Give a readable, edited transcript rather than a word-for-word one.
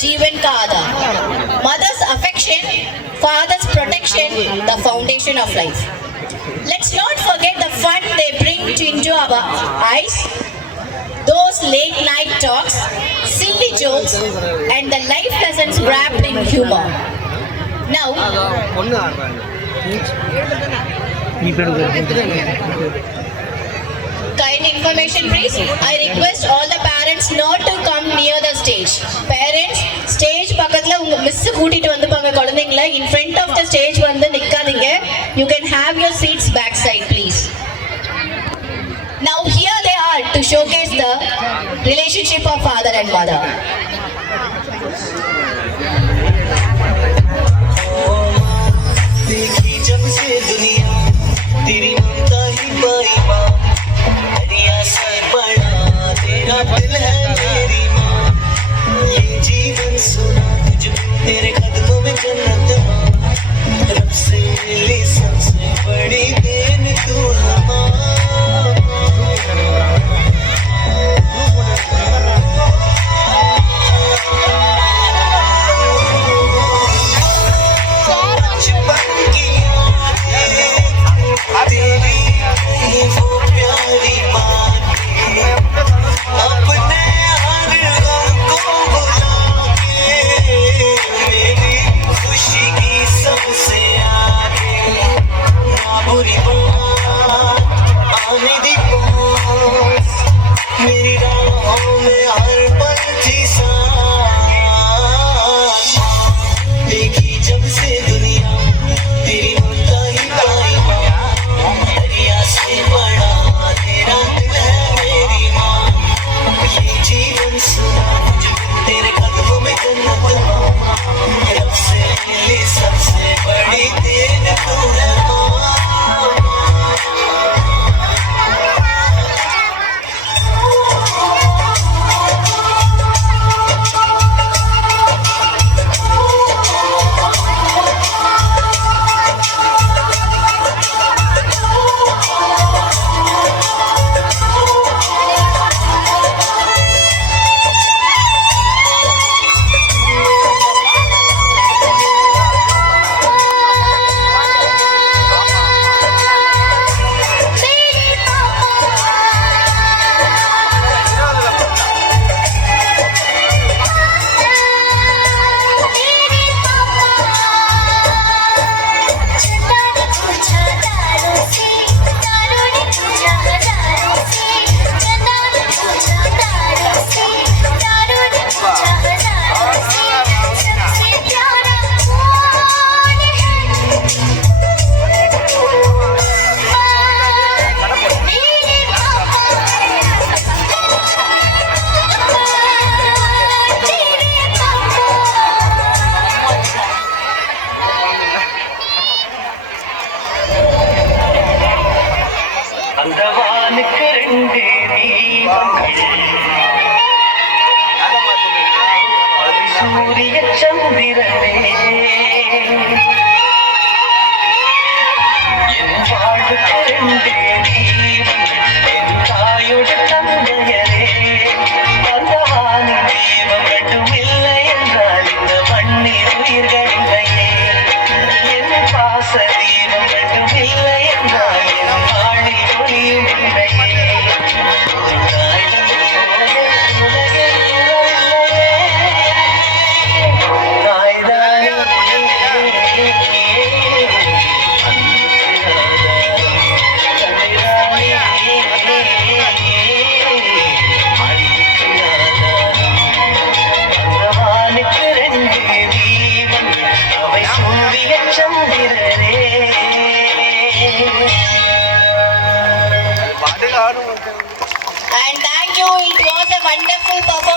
Jeevan ka Aadhar. Mother's affection, father's protection, the foundation of life. Let's not forget the fun they bring into our eyes, those late night talks, silly jokes, and the life lessons wrapped in humor. Now, kind information please. I request all the parents not to come near the stage. Parents, stage பக்கத்துல உங்க miss கூட்டிட்டு வந்துப்பாங்க குழந்தைகளை. In front of the stage வந்து நிக்காதீங்க. You can have your seats backside please. Now here they are to showcase the relationship of father and mother. देखी जब से दुनिया तेरी ममता ही पाई माँ, दुनिया से बड़ा तेरा दिल है मेरी माँ। ये जीवन सुना तुझ तेरे कदमों में जन्नत माँ, रब से मिली सबसे बड़ी देन तू है माँ। मेरी राहों में हर पल थी सांस, देखी जब से दुनिया तेरी ममता ही पाई माँ, दरिया से बड़ा तेरा दिल है मेरी माँ। ये जीवन सुना जब तेरे कदमों में जन्नत माँ, रब से मिली सबसे बड़ी देन तू है माँ। சூரிய சந்திரனே என் வாழ்வுக்கு ரெண்டே தீபங்கள், என் தாயோடு தந்தையரே. அந்த வானில் தீபம் மட்டும் இல்லை என்றால் இந்த மண்ணில் உயிர்கள் இல்லையே. என் பாச தீபம் மட்டும் இல்லை என்றால் என் வாழில் ஒளியும் இல்லையே. And thank you. It was a wonderful performance.